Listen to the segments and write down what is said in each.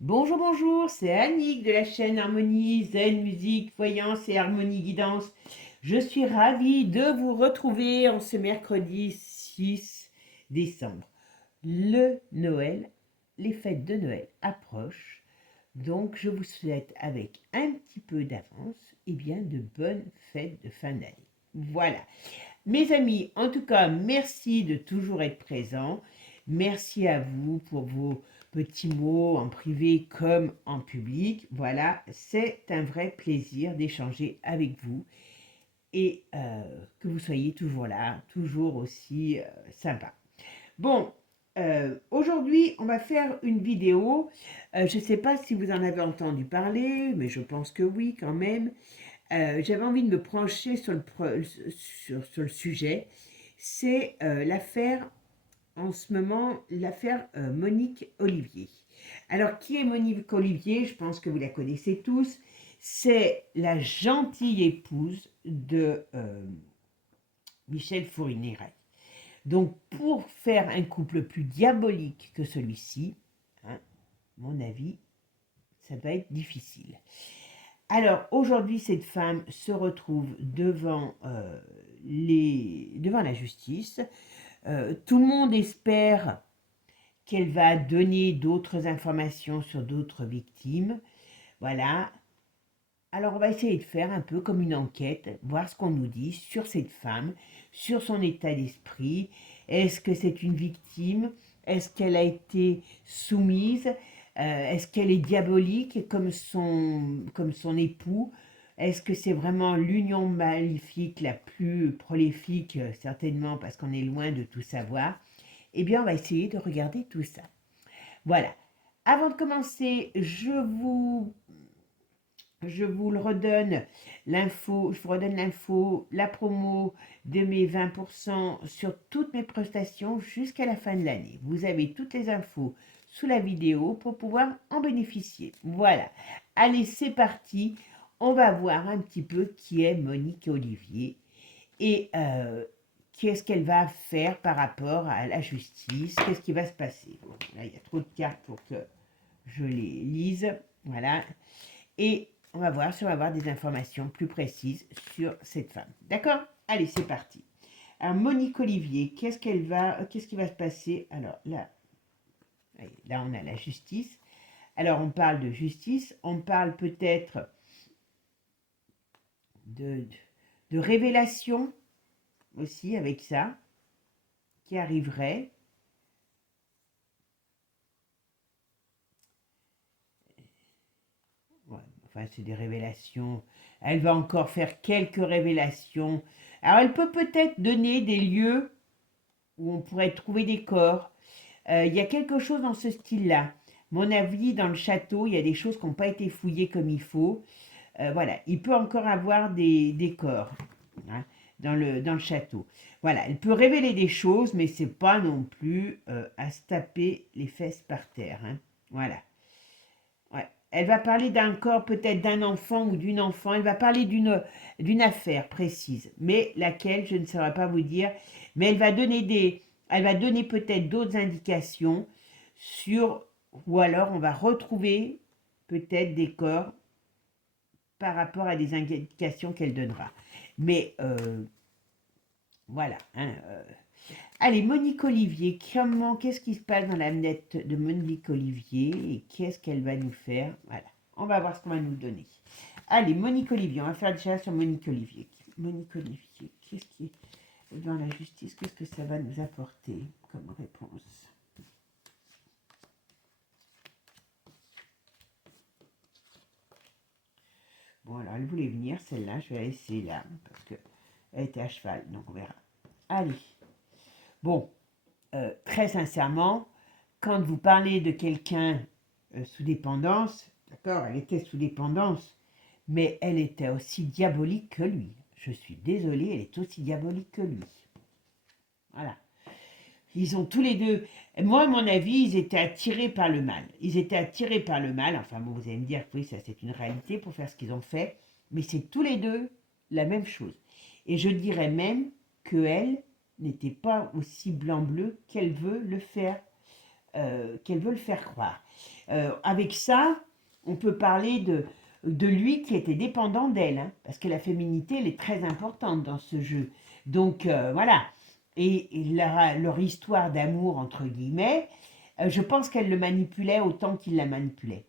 Bonjour, bonjour, c'est Annick de la chaîne Harmonie, Zen, Musique, Voyance et Harmonie Guidance. Je suis ravie de vous retrouver en ce mercredi 6 décembre. Le Noël, les fêtes de Noël approchent, donc je vous souhaite avec un petit peu d'avance, de bonnes fêtes de fin d'année. Voilà. Mes amis, en tout cas, merci de toujours être présents. Merci à vous pour vos petits mots en privé comme en public. Voilà, c'est un vrai plaisir d'échanger avec vous et que vous soyez toujours là, toujours aussi sympa. Bon, aujourd'hui, on va faire une vidéo. Je ne sais pas si vous en avez entendu parler, mais je pense que oui quand même. J'avais envie de me pencher sur le sujet. C'est l'affaire, en ce moment, l'affaire Monique Olivier. Alors, qui est Monique Olivier? Je pense que vous la connaissez tous. C'est la gentille épouse de Michel Fourniret. Donc, pour faire un couple plus diabolique que celui-ci, hein, mon avis, ça va être difficile. Alors, aujourd'hui, cette femme se retrouve devant la justice. Tout le monde espère qu'elle va donner d'autres informations sur d'autres victimes. Voilà. Alors, on va essayer de faire un peu comme une enquête, voir ce qu'on nous dit sur cette femme, sur son état d'esprit. Est-ce que c'est une victime? Est-ce qu'elle a été soumise? Est-ce qu'elle est diabolique comme son époux? Est-ce que c'est vraiment l'union maléfique la plus prolifique, certainement parce qu'on est loin de tout savoir? Eh bien, on va essayer de regarder tout ça. Voilà. Avant de commencer, je vous le redonne, je vous redonne l'info, la promo de mes 20% sur toutes mes prestations jusqu'à la fin de l'année. Vous avez toutes les infos sous la vidéo pour pouvoir en bénéficier. Voilà. Allez, c'est parti. On va voir un petit peu qui est Monique Olivier et qu'est-ce qu'elle va faire par rapport à la justice, qu'est-ce qui va se passer. Bon, là, il y a trop de cartes pour que je les lise. Voilà. Et on va voir si on va avoir des informations plus précises sur cette femme. D'accord? Allez, c'est parti. Alors, Monique Olivier, qu'est-ce qui va se passer? Alors là, on a la justice. Alors, on parle de justice, on parle peut-être de, de révélation aussi avec ça, qui arriverait. Ouais, enfin, c'est des révélations. Elle va encore faire quelques révélations. Alors, elle peut peut-être donner des lieux où on pourrait trouver des corps. Il y a quelque chose dans ce style-là. Mon avis, dans le château, il y a des choses qui n'ont pas été fouillées comme il faut. Voilà, il peut encore avoir des corps, hein, dans le château. Voilà, elle peut révéler des choses, mais c'est pas non plus à se taper les fesses par terre, hein. Voilà. Ouais. Elle va parler d'un corps, peut-être d'un enfant ou d'une enfant. Elle va parler d'une affaire précise, mais laquelle, je ne saurais pas vous dire. Mais elle va donner peut-être d'autres indications sur, ou alors on va retrouver peut-être des corps par rapport à des indications qu'elle donnera. Mais voilà, hein, allez, Monique Olivier, qu'est-ce qui se passe dans la nette de Monique Olivier et qu'est-ce qu'elle va nous faire? Voilà, on va voir ce qu'on va nous donner. Allez, Monique Olivier, on va faire déjà sur Monique Olivier. Monique Olivier, qu'est-ce qui est dans la justice? Qu'est-ce que ça va nous apporter comme réponse? Bon, alors elle voulait venir, celle-là, je vais la laisser là, parce qu'elle était à cheval, donc on verra. Allez, bon, très sincèrement, quand vous parlez de quelqu'un sous dépendance, d'accord, elle était sous dépendance, mais elle était aussi diabolique que lui. Je suis désolée, elle est aussi diabolique que lui. Voilà. Ils ont tous les deux, moi à mon avis, ils étaient attirés par le mal. Ils étaient attirés par le mal, enfin bon, vous allez me dire que oui, ça c'est une réalité pour faire ce qu'ils ont fait, mais c'est tous les deux la même chose. Et je dirais même qu'elle n'était pas aussi blanc-bleu qu'elle veut le faire qu'elle veut le faire croire. Avec ça, on peut parler de lui qui était dépendant d'elle, hein, parce que la féminité, elle est très importante dans ce jeu. Donc voilà. Et leur histoire d'amour, entre guillemets, je pense qu'elle le manipulait autant qu'il la manipulait.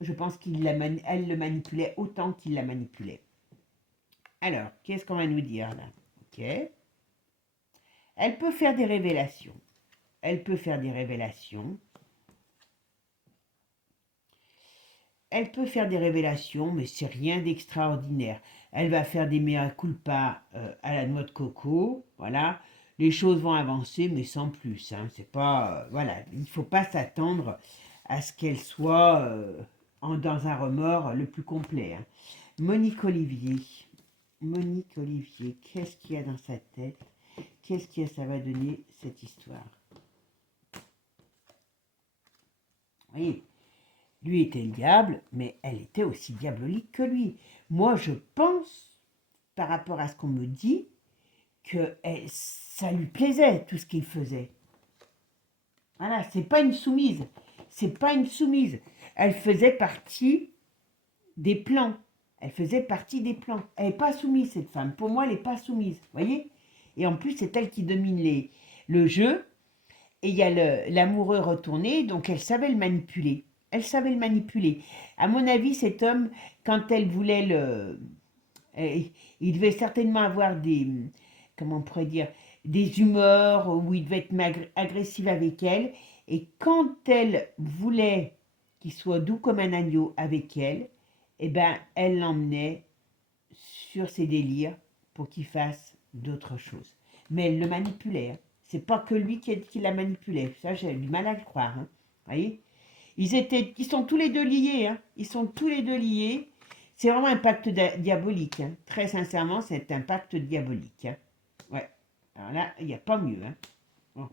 Je pense qu'elle le manipulait autant qu'il la manipulait. Alors, qu'est-ce qu'on va nous dire là? Ok. Elle peut faire des révélations. Elle peut faire des révélations. Elle peut faire des révélations, mais c'est rien d'extraordinaire. Elle va faire des mea culpa à la noix de coco, voilà. Les choses vont avancer, mais sans plus. Hein. C'est pas, voilà, il ne faut pas s'attendre à ce qu'elle soit dans un remords le plus complet. Hein. Monique Olivier. Monique Olivier, qu'est-ce qu'il y a dans sa tête? Qu'est-ce que ça va donner cette histoire? Oui, lui était le diable, mais elle était aussi diabolique que lui. Moi, je pense, par rapport à ce qu'on me dit, que ça lui plaisait, tout ce qu'il faisait. Voilà, c'est pas une soumise. C'est pas une soumise. Elle faisait partie des plans. Elle faisait partie des plans. Elle n'est pas soumise, cette femme. Pour moi, elle n'est pas soumise. Voyez? Et en plus, c'est elle qui domine le jeu. Et il y a l'amoureux retourné, donc elle savait le manipuler. Elle savait le manipuler. À mon avis, cet homme, quand elle voulait il devait certainement avoir comment on pourrait dire, des humeurs où il devait être agressif avec elle. Et quand elle voulait qu'il soit doux comme un agneau avec elle, eh ben, elle l'emmenait sur ses délires pour qu'il fasse d'autres choses. Mais elle le manipulait. Hein. C'est pas que lui qui la manipulait. Ça, j'ai du mal à le croire. Hein. Voyez, ils sont tous les deux liés. Hein. Ils sont tous les deux liés. C'est vraiment un pacte diabolique. Hein. Très sincèrement, c'est un pacte diabolique. Hein. Ouais. Alors là, il n'y a pas mieux. Hein. Bon.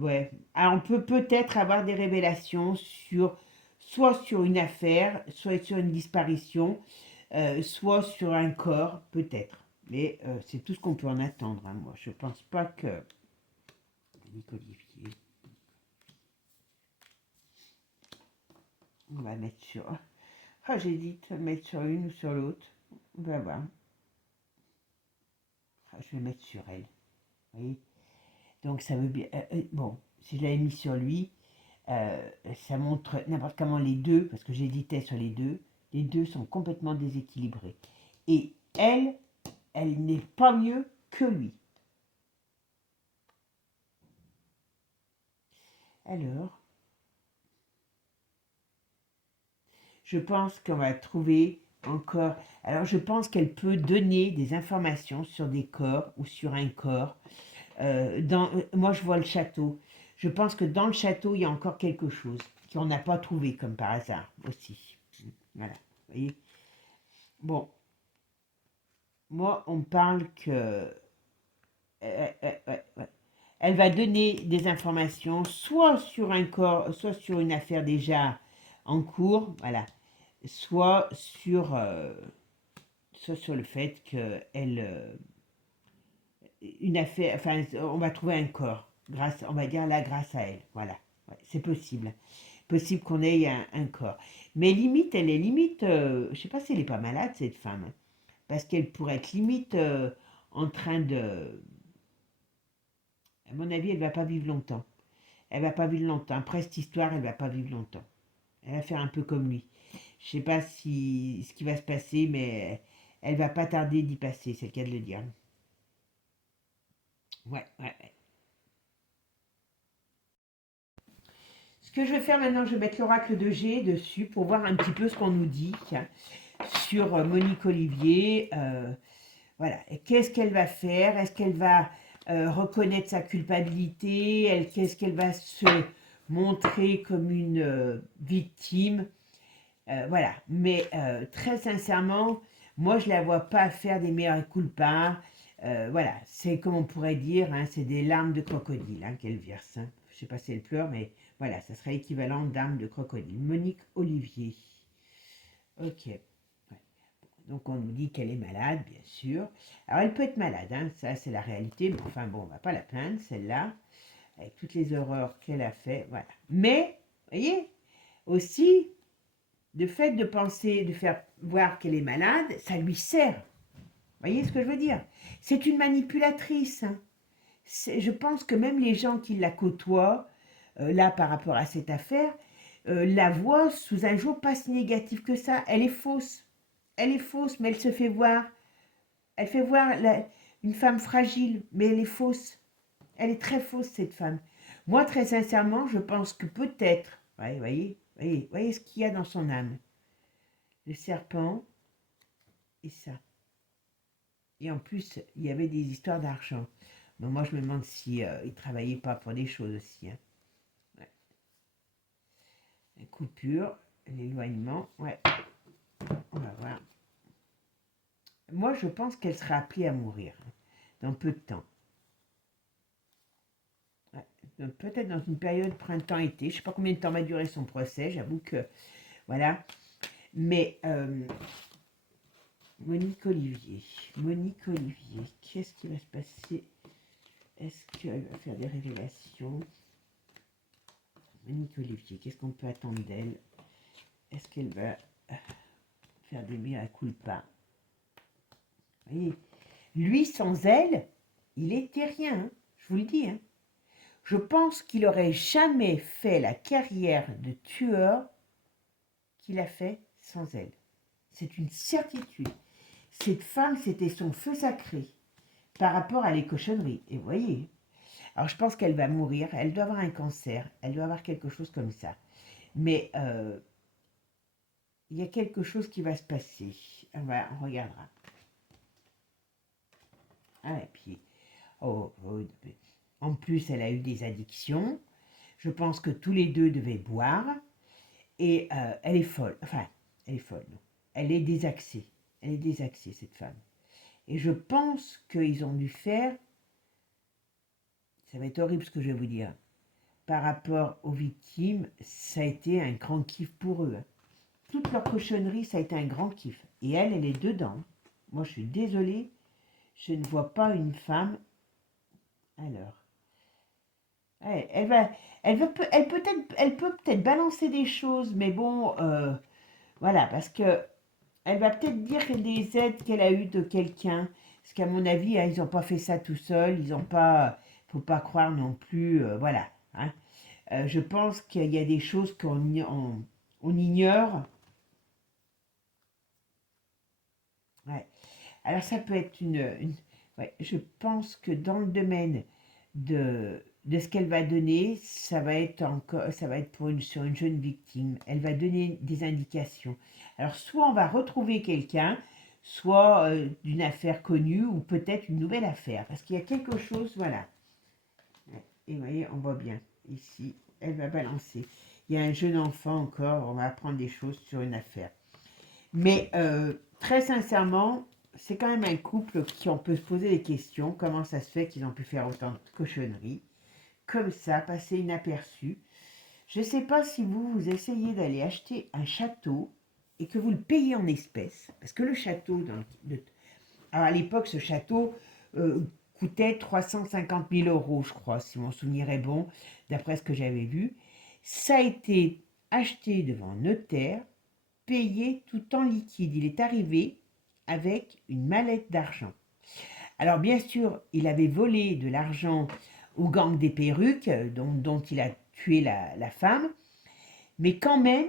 Ouais. Alors on peut peut-être avoir des révélations soit sur une affaire, soit sur une disparition, soit sur un corps, peut-être. Mais c'est tout ce qu'on peut en attendre. Hein, moi, je pense pas que Olivier. On va mettre sur. Ah, j'hésite à mettre sur une ou sur l'autre. On va voir. Ah, je vais mettre sur elle. Vous voyez. Donc ça veut bien. Bon, si je l'avais mis sur lui, ça montre n'importe comment les deux, parce que j'hésitais sur les deux sont complètement déséquilibrés. Et elle n'est pas mieux que lui. Alors, je pense qu'on va trouver encore. Alors, je pense qu'elle peut donner des informations sur des corps ou sur un corps. Moi, je vois le château. Je pense que dans le château, il y a encore quelque chose qu'on n'a pas trouvé comme par hasard aussi. Voilà, vous voyez. Bon, moi, on me parle que elle va donner des informations soit sur un corps, soit sur une affaire déjà en cours, voilà, soit sur le fait qu'elle une affaire, enfin, on va trouver un corps, on va dire là, grâce à elle, voilà, ouais, c'est possible, possible qu'on ait un corps, mais limite, elle est limite, je sais pas si elle est pas malade cette femme, hein, parce qu'elle pourrait être limite en train de, à mon avis, elle va pas vivre longtemps, elle va pas vivre longtemps, après cette histoire, elle va pas vivre longtemps, elle va faire un peu comme lui, je sais pas si ce qui va se passer, mais elle va pas tarder d'y passer, c'est le cas de le dire. Ouais, ouais, ouais. Ce que je vais faire maintenant, je vais mettre l'oracle de G dessus pour voir un petit peu ce qu'on nous dit sur Monique Olivier. Voilà. Et qu'est-ce qu'elle va faire? Est-ce qu'elle va reconnaître sa culpabilité? Qu'est-ce qu'elle va se montrer comme une victime? Voilà. Mais très sincèrement, moi, je ne la vois pas faire des mea culpa. Voilà. C'est comme on pourrait dire, hein, c'est des larmes de crocodile hein, qu'elle verse. Hein. Je ne sais pas si elle pleure, mais voilà, ça serait équivalent d'âme de crocodile. Monique Olivier. Ok. Ouais. Donc on nous dit qu'elle est malade, bien sûr. Alors elle peut être malade, hein, ça c'est la réalité, mais enfin bon, on va pas la plaindre, celle-là. avec toutes les horreurs qu'elle a fait, voilà. Mais, vous voyez, aussi, le fait de penser, de faire voir qu'elle est malade, ça lui sert. Vous voyez ce que je veux dire? C'est une manipulatrice. Hein. Je pense que même les gens qui la côtoient, là, par rapport à cette affaire, la voient sous un jour pas si négatif que ça. Elle est fausse. Elle est fausse, mais elle se fait voir. Elle fait voir une femme fragile, mais elle est fausse. Elle est très fausse, cette femme. Moi, très sincèrement, je pense que peut-être, voyez ce qu'il y a dans son âme. Le serpent et ça. Et en plus, il y avait des histoires d'argent. Mais moi, je me demande si il travaillait pas pour des choses aussi. Hein. Ouais. La coupure, l'éloignement, ouais. On va voir. Moi, je pense qu'elle sera appelée à mourir hein, dans peu de temps. Ouais. Peut-être dans une période printemps-été. Je ne sais pas combien de temps va durer son procès. J'avoue que voilà. Mais Monique Olivier, qu'est-ce qui va se passer? Est-ce qu'elle va faire des révélations? Monique Olivier, qu'est-ce qu'on peut attendre d'elle? Est-ce qu'elle va faire des mea culpa? Vous voyez, lui, sans elle, il était rien, hein, je vous le dis. Hein. Je pense qu'il n'aurait jamais fait la carrière de tueur qu'il a fait sans elle. C'est une certitude. Cette femme, c'était son feu sacré par rapport à les cochonneries. Et vous voyez, alors je pense qu'elle va mourir, elle doit avoir un cancer, elle doit avoir quelque chose comme ça. Mais il y a quelque chose qui va se passer. On regardera. Ah, et puis, en plus, elle a eu des addictions. Je pense que tous les deux devaient boire. Et elle est folle. Enfin, elle est folle, non. Elle est désaxée. Elle est désaxée, cette femme. Et je pense qu'ils ont dû faire, ça va être horrible ce que je vais vous dire, par rapport aux victimes, ça a été un grand kiff pour eux. Hein. Toute leur cochonnerie, ça a été un grand kiff. Et elle est dedans. Moi, je suis désolée, je ne vois pas une femme. Alors, elle peut peut-être balancer des choses, mais bon, voilà, parce que elle va peut-être dire des aides qu'elle a eues de quelqu'un. Parce qu'à mon avis, hein, ils n'ont pas fait ça tout seuls. Ils n'ont pas. Faut pas croire non plus. Voilà. Hein. Je pense qu'il y a des choses on ignore. Ouais. Alors ça peut être ouais, je pense que dans le domaine de ce qu'elle va donner, ça va être sur une jeune victime. Elle va donner des indications. Alors soit on va retrouver quelqu'un, soit d'une affaire connue ou peut-être une nouvelle affaire. Parce qu'il y a quelque chose, voilà. Et vous voyez, on voit bien ici, elle va balancer. Il y a un jeune enfant encore, on va apprendre des choses sur une affaire. Mais très sincèrement, c'est quand même un couple qui on peut se poser des questions. Comment ça se fait qu'ils ont pu faire autant de cochonneries comme ça, passer inaperçu. Je ne sais pas si vous essayez d'aller acheter un château et que vous le payez en espèces. Parce que le château, alors à l'époque, ce château coûtait 350 000 euros, je crois, si mon souvenir est bon, d'après ce que j'avais vu. Ça a été acheté devant notaire, payé tout en liquide. Il est arrivé avec une mallette d'argent. Alors bien sûr, il avait volé de l'argent au gang des perruques, dont il a tué la femme, mais quand même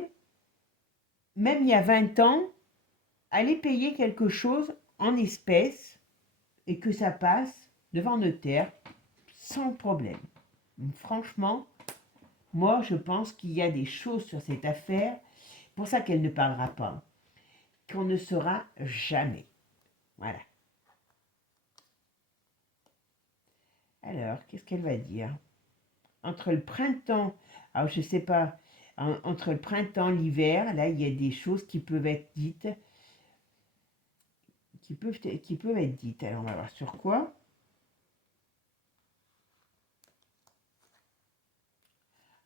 il y a 20 ans, aller payer quelque chose en espèces et que ça passe devant notaire sans problème. Franchement, moi je pense qu'il y a des choses sur cette affaire, pour ça qu'elle ne parlera pas, qu'on ne saura jamais. Voilà. Alors, qu'est-ce qu'elle va dire? Entre le printemps, alors je sais pas, entre le printemps, l'hiver, là, il y a des choses qui peuvent être dites, qui peuvent être dites. Alors, on va voir sur quoi.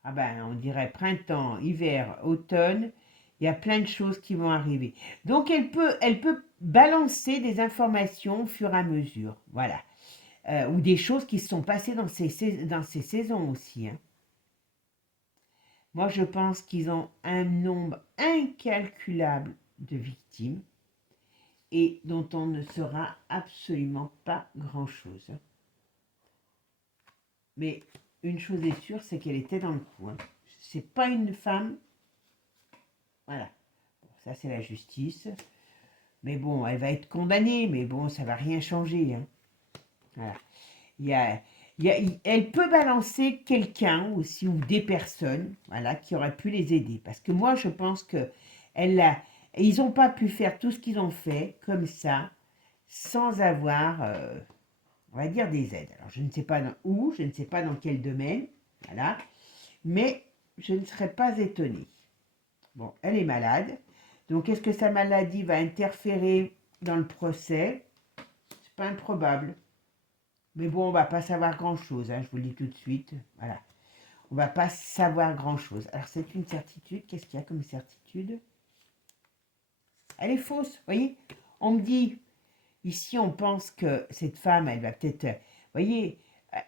Ah ben, on dirait printemps, hiver, automne. Il y a plein de choses qui vont arriver. Donc, elle peut balancer des informations au fur et à mesure. Voilà. ou des choses qui se sont passées dans ces saisons aussi, hein. Moi, je pense qu'ils ont un nombre incalculable de victimes et dont on ne saura absolument pas grand-chose. Mais une chose est sûre, c'est qu'elle était dans le coup, hein. C'est pas une femme. Voilà. Bon, ça, c'est la justice. Mais bon, elle va être condamnée, mais bon, ça va rien changer, hein. Voilà. Il y a, elle peut balancer quelqu'un aussi ou des personnes, voilà, qui auraient pu les aider. Parce que moi, je pense que ils n'ont pas pu faire tout ce qu'ils ont fait comme ça, sans avoir, on va dire, des aides. Alors, je ne sais pas où, je ne sais pas dans quel domaine, voilà, mais je ne serais pas étonnée. Bon, elle est malade, donc est-ce que sa maladie va interférer dans le procès? C'est pas improbable. Mais bon, on va pas savoir grand-chose, hein, je vous le dis tout de suite. Voilà. On va pas savoir grand-chose. Alors, c'est une certitude. Qu'est-ce qu'il y a comme certitude? Elle est fausse, vous voyez? On me dit, ici, on pense que cette femme, elle va peut-être... Vous voyez,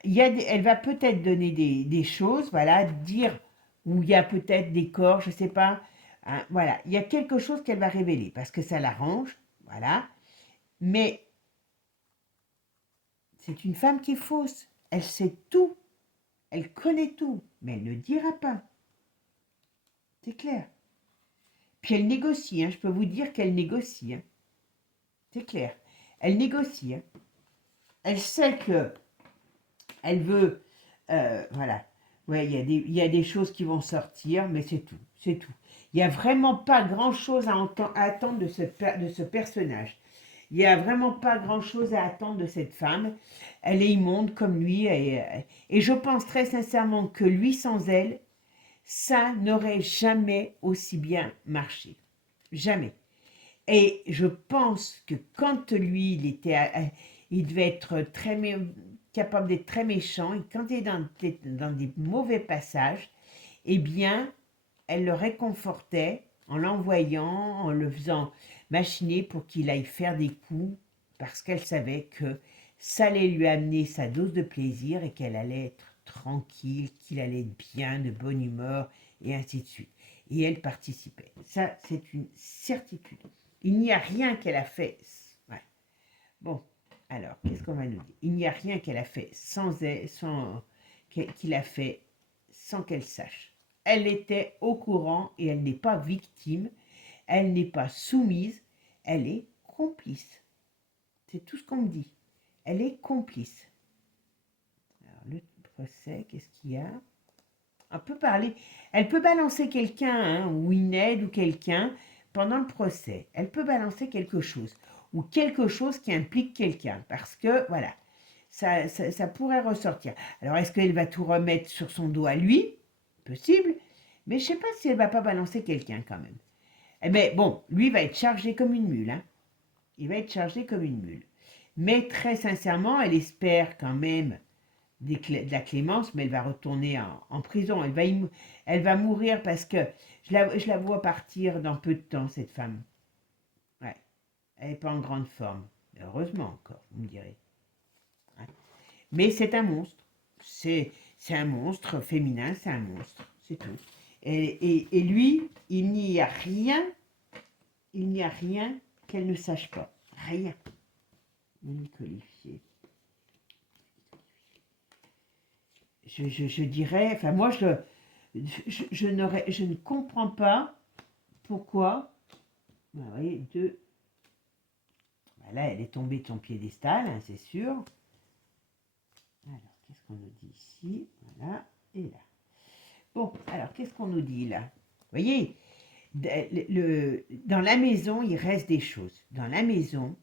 elle va peut-être donner des choses, voilà, dire où il y a peut-être des corps, je sais pas. Hein, voilà, il y a quelque chose qu'elle va révéler, parce que ça l'arrange, voilà. Mais c'est une femme qui est fausse. Elle sait tout. Elle connaît tout, mais elle ne dira pas. C'est clair. Puis elle négocie, hein, je peux vous dire qu'elle négocie. Hein. C'est clair. Elle négocie. Hein. Elle sait que elle veut... voilà. Ouais, il y a des choses qui vont sortir, mais c'est tout. C'est tout. Il n'y a vraiment pas grand-chose à attendre de ce personnage. Il n'y a vraiment pas grand-chose à attendre de cette femme. Elle est immonde comme lui. Et je pense très sincèrement que lui, sans elle, ça n'aurait jamais aussi bien marché. Jamais. Et je pense que quand lui, il devait être capable d'être très méchant, et quand il est dans des mauvais passages, eh bien, elle le réconfortait en l'envoyant, en le faisant machiner pour qu'il aille faire des coups, parce qu'elle savait que ça allait lui amener sa dose de plaisir et qu'elle allait être tranquille, qu'il allait être bien, de bonne humeur, et ainsi de suite. Et elle participait. Ça, c'est une certitude. Il n'y a rien qu'elle a fait. Ouais. Bon, alors, qu'est-ce qu'on va nous dire? Il n'y a rien qu'elle a fait qu'il a fait sans qu'elle sache. Elle était au courant et elle n'est pas victime, elle n'est pas soumise, elle est complice. C'est tout ce qu'on me dit. Elle est complice. Alors, le procès, qu'est-ce qu'il y a? On peut parler. Elle peut balancer quelqu'un, hein, ou une aide ou quelqu'un pendant le procès. Elle peut balancer quelque chose ou quelque chose qui implique quelqu'un parce que voilà, ça pourrait ressortir. Alors est-ce qu'elle va tout remettre sur son dos à lui? Possible, mais je ne sais pas si elle va pas balancer quelqu'un quand même. Eh bien bon, lui va être chargé comme une mule, hein. Il va être chargé comme une mule. Mais très sincèrement, elle espère quand même de la clémence, mais elle va retourner en prison. Elle va mourir parce que je la vois partir dans peu de temps, cette femme. Ouais. Elle n'est pas en grande forme. Heureusement encore, vous me direz. Ouais. Mais c'est un monstre. C'est un monstre féminin, c'est un monstre. C'est tout. Et lui, il n'y a rien qu'elle ne sache pas. Rien. Qualifié. Je dirais, enfin moi je ne comprends pas pourquoi, vous voyez, là elle est tombée de son piédestal, hein, c'est sûr. Alors qu'est-ce qu'on nous dit ici? Voilà, et là. Bon, alors qu'est-ce qu'on nous dit là? Vous voyez, dans la maison il reste des choses. Dans la maison,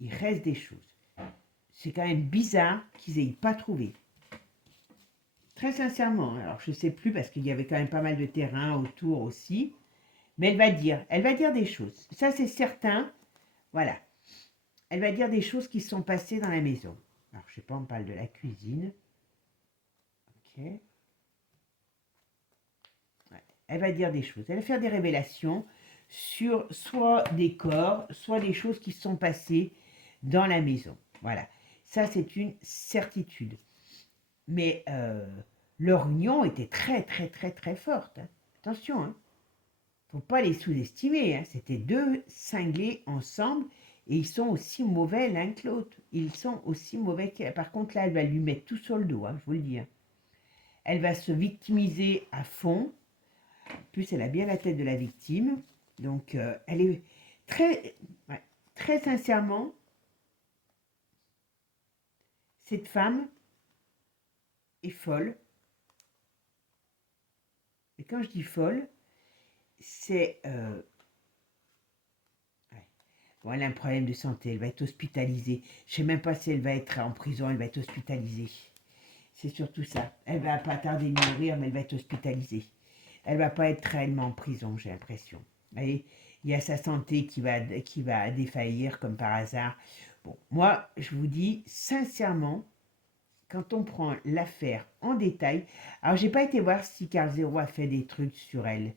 il reste des choses. C'est quand même bizarre qu'ils n'aient pas trouvé. Très sincèrement, alors je ne sais plus parce qu'il y avait quand même pas mal de terrain autour aussi, mais elle va dire des choses. Ça c'est certain, voilà. Elle va dire des choses qui se sont passées dans la maison. Alors je sais pas, on parle de la cuisine. Ok. Ouais. Elle va dire des choses. Elle va faire des révélations sur soit des corps, soit des choses qui se sont passées dans la maison. Voilà. Ça, c'est une certitude. Mais leur union était très, très, très, très forte, hein. Attention, hein. Faut pas les sous-estimer, hein. C'était deux cinglés ensemble et ils sont aussi mauvais l'un que l'autre. Ils sont aussi mauvais que... Par contre, là, elle va lui mettre tout sur le dos, hein, je vous le dis, hein. Elle va se victimiser à fond. En plus, elle a bien la tête de la victime. Donc, elle est très, ouais, très sincèrement, cette femme est folle. Et quand je dis folle, c'est... ouais. Bon, elle a un problème de santé, elle va être hospitalisée. Je ne sais même pas si elle va être en prison, elle va être hospitalisée. C'est surtout ça. Elle va pas tarder de mourir, mais elle va être hospitalisée. Elle va pas être réellement en prison, j'ai l'impression. Vous voyez, il y a sa santé qui va défaillir comme par hasard. Bon, moi, je vous dis sincèrement, quand on prend l'affaire en détail, alors j'ai pas été voir si Carl Zero a fait des trucs sur elle.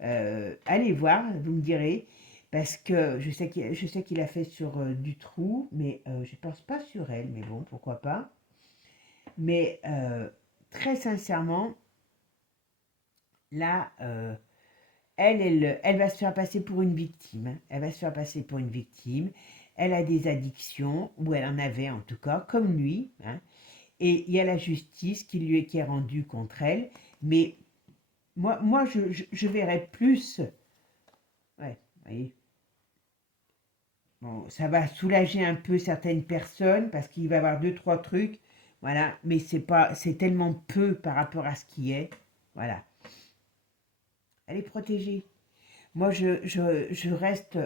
Allez voir, vous me direz, parce que je sais qu'il a fait sur Dutroux, mais je pense pas sur elle, mais bon, pourquoi pas. Mais très sincèrement, là, elle va se faire passer pour une victime, hein. Elle va se faire passer pour une victime. Elle a des addictions, ou elle en avait en tout cas, comme lui, hein. Et il y a la justice qui est rendue contre elle. Mais moi je verrais plus. Ouais, vous voyez. Bon, ça va soulager un peu certaines personnes parce qu'il va y avoir deux, trois trucs. Voilà. Mais c'est tellement peu par rapport à ce qui est. Voilà. Elle est protégée. Moi, je reste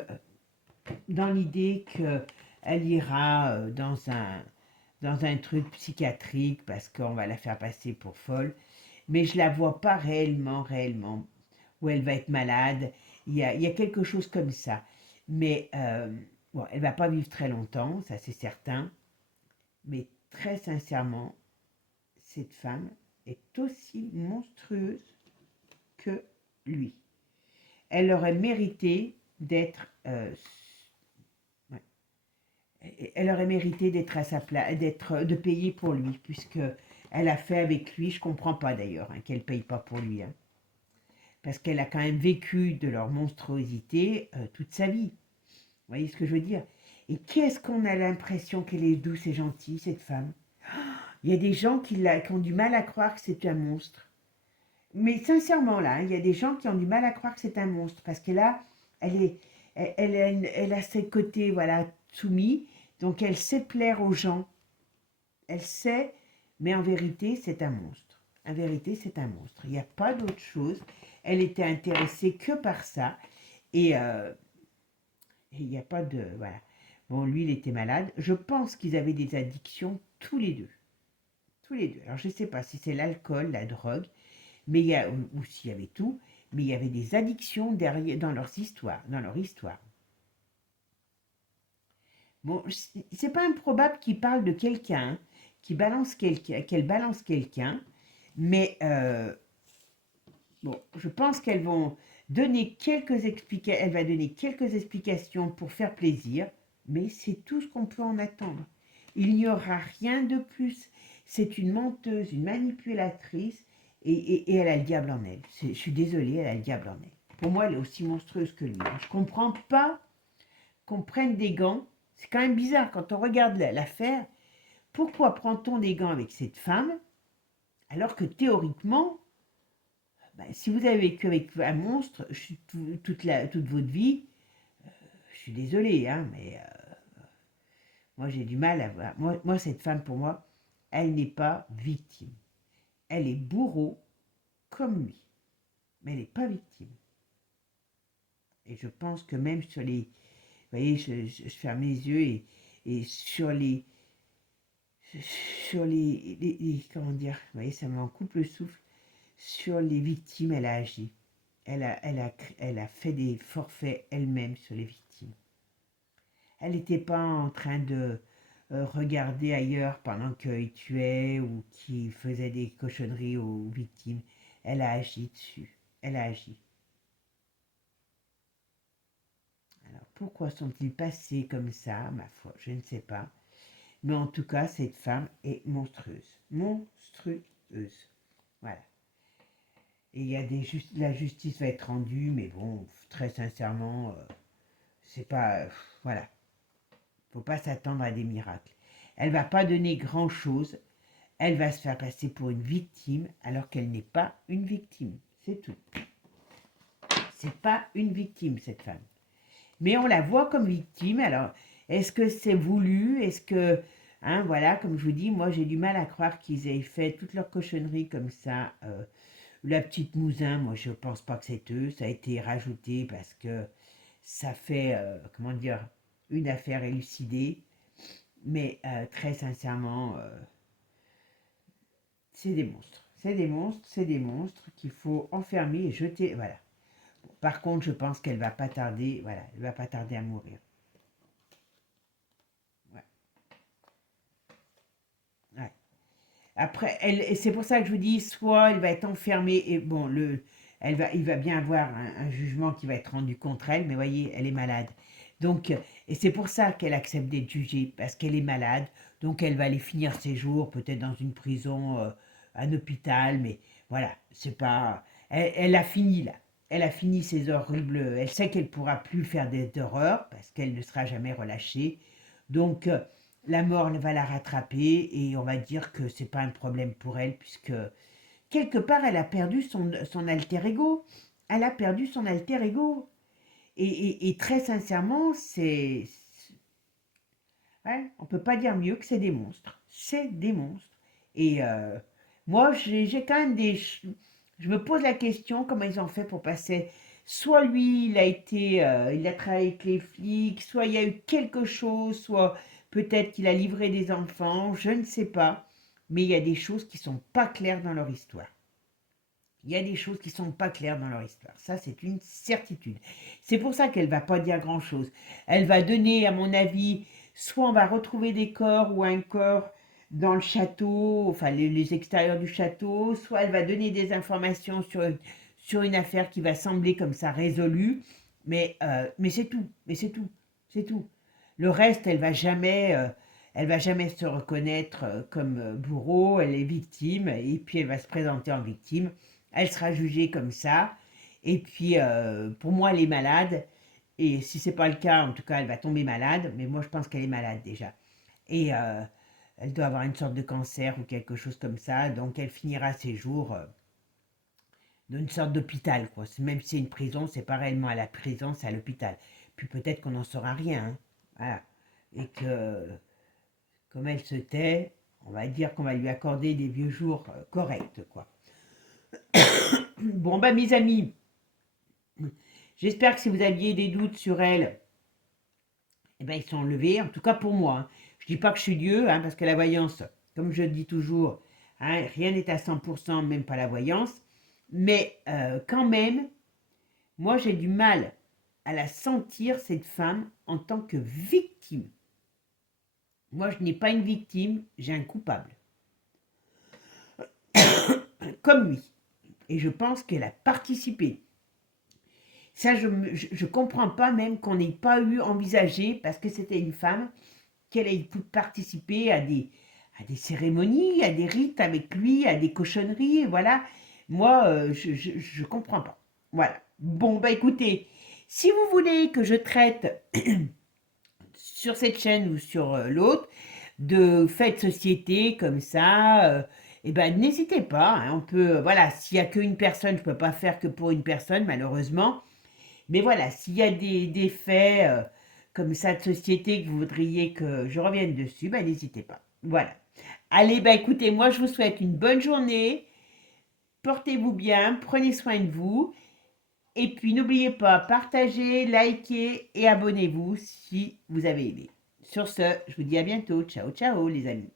dans l'idée qu'elle ira dans un truc psychiatrique parce qu'on va la faire passer pour folle. Mais je la vois pas réellement, où elle va être malade. Il y a quelque chose comme ça. Mais bon, elle va pas vivre très longtemps, ça c'est certain. Mais très sincèrement, cette femme est aussi monstrueuse que lui. Elle aurait mérité d'être ouais, elle aurait mérité d'être à sa place, de payer pour lui, puisque elle a fait avec lui. Je comprends pas d'ailleurs, hein, qu'elle paye pas pour lui, hein, parce qu'elle a quand même vécu de leur monstruosité toute sa vie. Vous voyez ce que je veux dire? Et qu'est-ce qu'on a l'impression qu'elle est douce et gentille, cette femme? Il y a des gens qui ont du mal à croire que c'est un monstre. Mais sincèrement, là, hein, il y a des gens qui ont du mal à croire que c'est un monstre, parce que là, elle est, elle a ses côtés, voilà, soumis, donc elle sait plaire aux gens, elle sait, mais en vérité, c'est un monstre. En vérité, c'est un monstre. Il n'y a pas d'autre chose. Elle était intéressée que par ça, et il n'y a pas de, voilà. Bon, lui, il était malade. Je pense qu'ils avaient des addictions tous les deux. Tous les deux. Alors, je ne sais pas si c'est l'alcool, la drogue, mais ou s'il y avait tout, mais il y avait des addictions derrière, dans leurs histoires, dans leur histoire. Bon, c'est pas improbable qu'ils parlent de quelqu'un, qu'elle balance quelqu'un, mais bon, je pense qu'elles vont donner quelques explications, elle va donner quelques explications pour faire plaisir, mais c'est tout ce qu'on peut en attendre. Il n'y aura rien de plus. C'est une menteuse, une manipulatrice, et elle a le diable en elle. Je suis désolée, elle a le diable en elle. Pour moi, elle est aussi monstrueuse que lui. Je comprends pas qu'on prenne des gants. C'est quand même bizarre quand on regarde l'affaire. Pourquoi prend-on des gants avec cette femme alors que théoriquement, ben, si vous avez vécu avec un monstre toute votre vie, je suis désolée, hein, mais moi j'ai du mal à voir. Moi, cette femme, pour moi, elle n'est pas victime. Elle est bourreau comme lui, mais elle n'est pas victime. Et je pense que même sur les... Vous voyez, je ferme les yeux et sur comment dire, vous voyez, ça m'en coupe le souffle. Sur les victimes, elle a agi. Elle a fait des forfaits elle-même sur les victimes. Elle n'était pas en train de regarder ailleurs pendant qu'il tuait ou qu'il faisait des cochonneries aux victimes. Elle a agi dessus. Elle a agi. Alors pourquoi sont-ils passés comme ça, ma foi, je ne sais pas. Mais en tout cas, cette femme est monstrueuse. Monstrueuse. Voilà. Et il y a la justice va être rendue, mais bon, très sincèrement, c'est pas... voilà. Faut pas s'attendre à des miracles. Elle va pas donner grand-chose. Elle va se faire passer pour une victime, alors qu'elle n'est pas une victime. C'est tout. C'est pas une victime, cette femme. Mais on la voit comme victime. Alors, est-ce que c'est voulu? Est-ce que, hein, voilà, comme je vous dis, moi j'ai du mal à croire qu'ils aient fait toute leur cochonnerie comme ça. La petite Mouzin, moi je pense pas que c'est eux. Ça a été rajouté parce que ça fait, comment dire, une affaire élucidée. Mais très sincèrement, c'est des monstres. C'est des monstres, c'est des monstres qu'il faut enfermer et jeter. Voilà. Par contre, je pense qu'elle va pas tarder, voilà, elle va pas tarder à mourir. Ouais. Ouais. Après, c'est pour ça que je vous dis, soit elle va être enfermée et bon, il va bien avoir un jugement qui va être rendu contre elle, mais voyez, elle est malade. Donc, et c'est pour ça qu'elle accepte d'être jugée, parce qu'elle est malade. Donc, elle va aller finir ses jours, peut-être dans une prison, un hôpital, mais voilà, c'est pas. Elle a fini là. Elle a fini ses horribles. Elle sait qu'elle pourra plus faire des horreurs, parce qu'elle ne sera jamais relâchée. Donc, la mort va la rattraper et on va dire que c'est pas un problème pour elle puisque quelque part elle a perdu son alter ego. Elle a perdu son alter ego. Et très sincèrement, ouais, on peut pas dire mieux que c'est des monstres. C'est des monstres. Et moi, j'ai quand même des... Je me pose la question comment ils ont fait pour passer. Soit lui, il a travaillé avec les flics, soit il y a eu quelque chose, soit peut-être qu'il a livré des enfants, je ne sais pas. Mais il y a des choses qui sont pas claires dans leur histoire. Il y a des choses qui sont pas claires dans leur histoire. Ça, c'est une certitude. C'est pour ça qu'elle va pas dire grand-chose. Elle va donner, à mon avis, soit on va retrouver des corps ou un corps dans le château, enfin les extérieurs du château, soit elle va donner des informations sur une affaire qui va sembler comme ça résolue, mais c'est tout, mais c'est tout, c'est tout. Le reste, elle va jamais se reconnaître comme bourreau, elle est victime, et puis elle va se présenter en victime, elle sera jugée comme ça, et puis pour moi elle est malade, et si c'est pas le cas, en tout cas elle va tomber malade, mais moi je pense qu'elle est malade déjà. Et elle doit avoir une sorte de cancer ou quelque chose comme ça, donc elle finira ses jours dans une sorte d'hôpital, quoi. Même si c'est une prison, c'est pas réellement à la prison, c'est à l'hôpital. Puis peut-être qu'on n'en saura rien, hein. Voilà. Et que, comme elle se tait, on va dire qu'on va lui accorder des vieux jours corrects, quoi. Bon, bah, mes amis, j'espère que si vous aviez des doutes sur elle, eh ben, ils sont enlevés, en tout cas pour moi, hein. Je dis pas que je suis Dieu, hein, parce que la voyance, comme je dis toujours, hein, rien n'est à 100%, même pas la voyance. Mais quand même, moi j'ai du mal à la sentir, cette femme, en tant que victime. Moi je n'ai pas une victime, j'ai un coupable. Comme lui. Et je pense qu'elle a participé. Ça, je ne comprends pas même qu'on n'ait pas eu envisagé, parce que c'était une femme, qu'elle ait pu participer à des cérémonies, à des rites avec lui, à des cochonneries, voilà. Moi, je comprends pas. Voilà. Bon, bah écoutez, si vous voulez que je traite sur cette chaîne ou sur l'autre de faits de société comme ça, eh ben n'hésitez pas, hein, on peut, voilà, s'il y a qu'une personne, je peux pas faire que pour une personne malheureusement, mais voilà, s'il y a des faits comme ça de société que vous voudriez que je revienne dessus, ben n'hésitez pas. Voilà. Allez, bah écoutez, moi je vous souhaite une bonne journée, portez-vous bien, prenez soin de vous, et puis n'oubliez pas, partagez, likez et abonnez-vous si vous avez aimé. Sur ce, je vous dis à bientôt. Ciao, ciao les amis.